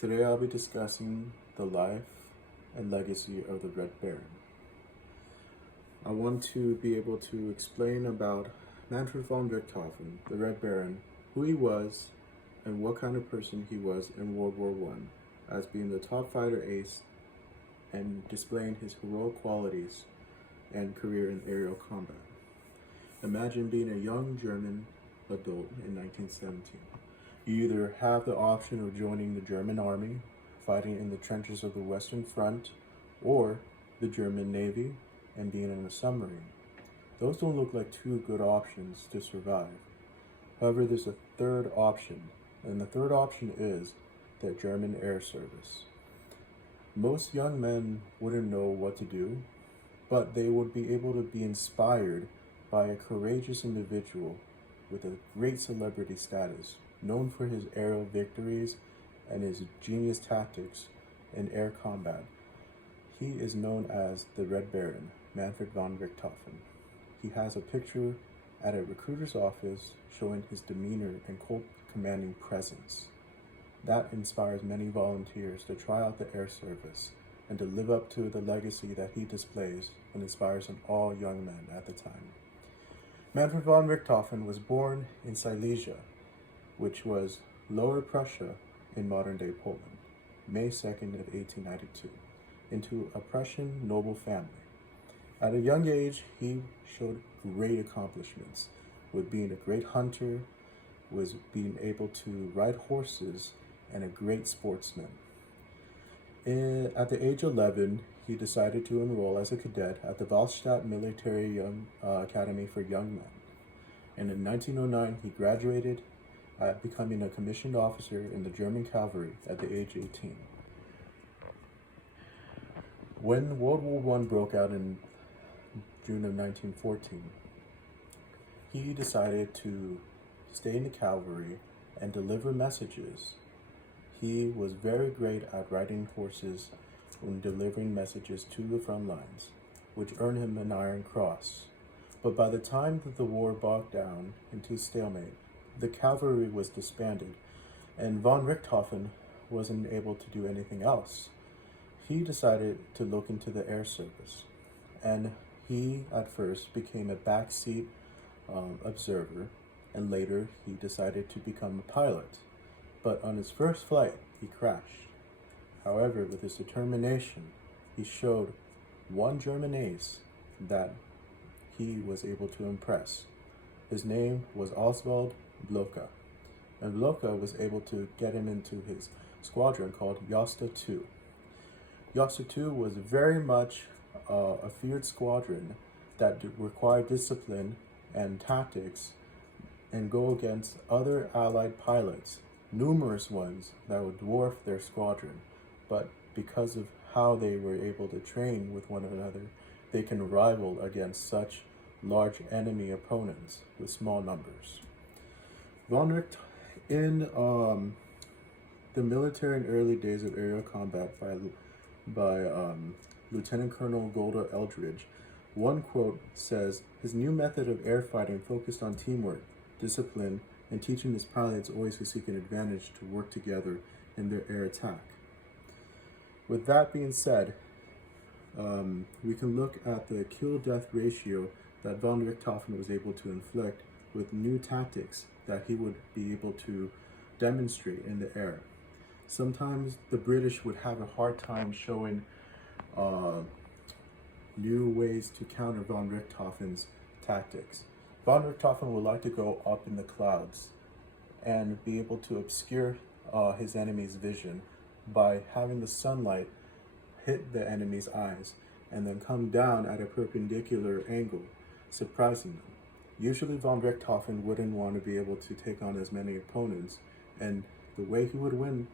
Today I'll be discussing the life and legacy of the Red Baron. I want to be able to explain about Manfred von Richthofen, the Red Baron, who he was, and what kind of person he was in World War I, as being the top fighter ace and displaying his heroic qualities and career in aerial combat. Imagine being a young German adult in 1917. You either have the option of joining the German army, fighting in the trenches of the Western Front, or the German Navy and being in a submarine. Those don't look like two good options to survive. However, there's a third option, and the third option is the German Air Service. Most young men wouldn't know what to do, but they would be able to be inspired by a courageous individual with a great celebrity status, known for his aerial victories and his genius tactics in air combat. He is known as the Red Baron, Manfred von Richthofen. He has a picture at a recruiter's office showing his demeanor and cold, commanding presence. That inspires many volunteers to try out the air service and to live up to the legacy that he displays and inspires in all young men at the time. Manfred von Richthofen was born in Silesia, which was Lower Prussia in modern-day Poland, May 2nd of 1892, into a Prussian noble family. At a young age, he showed great accomplishments, with being a great hunter, was being able to ride horses, and a great sportsman. At the age of 11, he decided to enroll as a cadet at the Wahlstatt Military Academy for Young Men. And in 1909, he graduated, becoming a commissioned officer in the German cavalry at the age of 18. When World War I broke out in June of 1914, he decided to stay in the cavalry and deliver messages. He was very great at riding horses and delivering messages to the front lines, which earned him an Iron Cross. But by the time that the war bogged down into stalemate, the cavalry was disbanded, and von Richthofen wasn't able to do anything else. He decided to look into the air service, and he at first became a backseat observer, and later he decided to become a pilot. But on his first flight, he crashed. However, with his determination, he showed one German ace that he was able to impress. His name was Oswald Blocher, and Blocher was able to get him into his squadron called Josta II. Josta II was very much a feared squadron that required discipline and tactics and go against other Allied pilots, numerous ones that would dwarf their squadron, but because of how they were able to train with one another, they can rival against such large enemy opponents with small numbers. Von Richt, in the military and early days of aerial combat by Lieutenant Colonel Golda Eldridge, one quote says, "His new method of air fighting focused on teamwork, discipline, and teaching his pilots always to seek an advantage to work together in their air attack." With that being said, we can look at the kill-death ratio that von Richthofen was able to inflict with new tactics that he would be able to demonstrate in the air. Sometimes the British would have a hard time showing new ways to counter von Richthofen's tactics. Von Richthofen would like to go up in the clouds and be able to obscure his enemy's vision by having the sunlight hit the enemy's eyes and then come down at a perpendicular angle, surprising them. Usually von Richthofen wouldn't want to be able to take on as many opponents, and the way he would win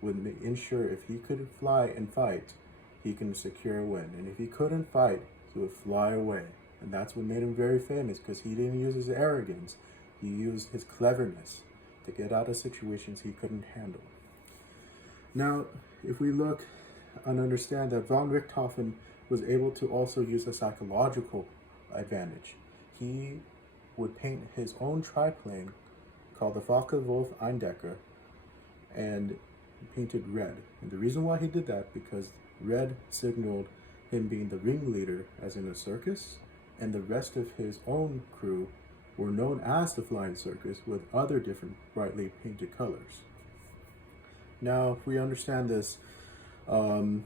would ensure if he could fly and fight, he can secure a win. And if he couldn't fight, he would fly away. And that's what made him very famous, because he didn't use his arrogance. He used his cleverness to get out of situations he couldn't handle. Now, if we look and understand that von Richthofen was able to also use a psychological advantage, he would paint his own triplane called the Focke-Wulf Eindecker, and painted red. And the reason why he did that, because red signaled him being the ringleader, as in a circus, and the rest of his own crew were known as the Flying Circus, with other different brightly painted colors. Now, if we understand this, of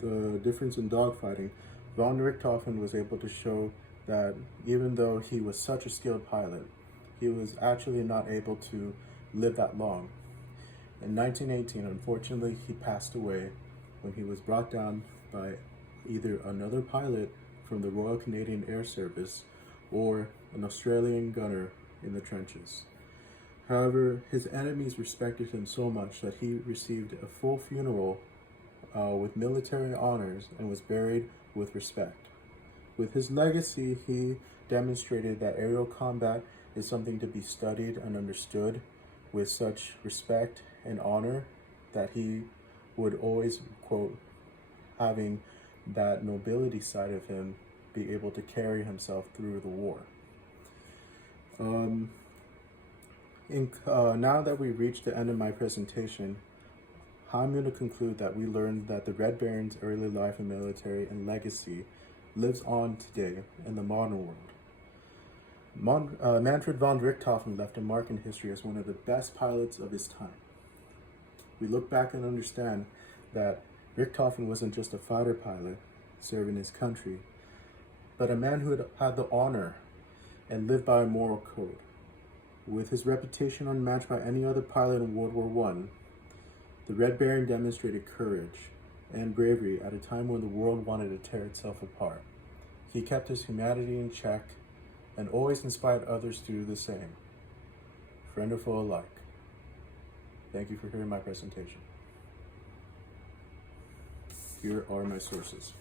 the difference in dogfighting, von Richthofen was able to show that even though he was such a skilled pilot, he was actually not able to live that long. In 1918, unfortunately, he passed away when he was brought down by either another pilot from the Royal Canadian Air Service or an Australian gunner in the trenches. However, his enemies respected him so much that he received a full funeral with military honors and was buried with respect. With his legacy, he demonstrated that aerial combat is something to be studied and understood with such respect and honor that he would always, quote, having that nobility side of him be able to carry himself through the war. Now that we reached the end of my presentation, I'm going to conclude that we learned that the Red Baron's early life and military and legacy lives on today in the modern world. Manfred von Richthofen left a mark in history as one of the best pilots of his time. We look back and understand that Richthofen wasn't just a fighter pilot serving his country, but a man who had the honor and lived by a moral code. With his reputation unmatched by any other pilot in World War I, the Red Baron demonstrated courage and bravery at a time when the world wanted to tear itself apart. He kept his humanity in check and always inspired others to do the same, friend or foe alike. Thank you for hearing my presentation. Here are my sources.